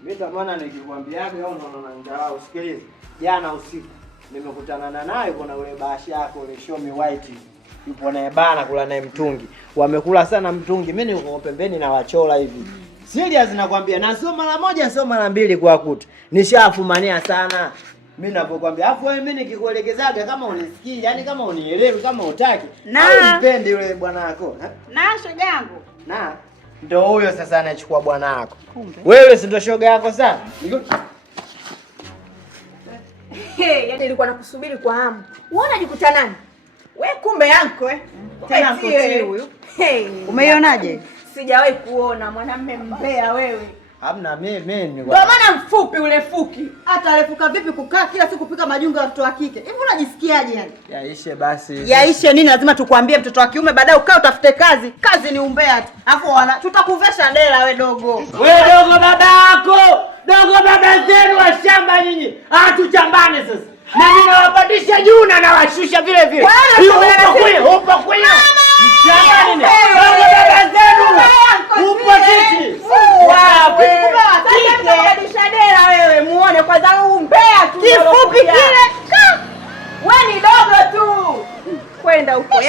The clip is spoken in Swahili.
Mimi ndo maana nikikwambia au unaona njaa usikilize. Jana usiku nimekutana naye kuna ule bashi yako ule show me white. Yupo naye bana kula naye mtungi. Wamekula sana mtungi. Mimi niko pembeni na wachola hivi. Serious nakwambia na sio mara moja sio mara mbili kwa kutu. Nishafumania sana. Mimi ninapokuambia afu wewe mimi nikikuelekezaga kama unisikii, yani kama unielewi, kama utaki. Na mpende yule bwana wako. Na shoga yangu. Na ndio huyo sasa anachukua bwana wako. Wewe si ndio shoga yako sana? Yaani nilikuwa nakusubiri kwa hamu. Wewe unajikuta nani? Wewe kumbe yanko Tena koti huyu. Umeionaje? Sijawahi kuona mwanamume mbea wewe. Hamna mimi ndio maana mfupi ule fuki. Hata alefuka vipi kukaa kila siku kupika majungu ya watoto wa kike. Hivi unajisikiaje yani? Yaishe basi. Yaishe nini? Lazima tukwambie mtoto wa kiume baadaye ukae utafute kazi. Kazi ni umbea tu. Alafu tutakuvesha dela we dogo. We dogo babako. Dogo baba zenu wa shamba nyinyi. Tuchambane sasa. Na mimi nawapandisha juu na nawashusha vile vile. Upo kule. Mchanga nini? Dogo baba zenu. Upo titi. Wewe muone kwanza huu mbea tu. Kifupi kile. Wewe ni dogo tu. Kwenda huko.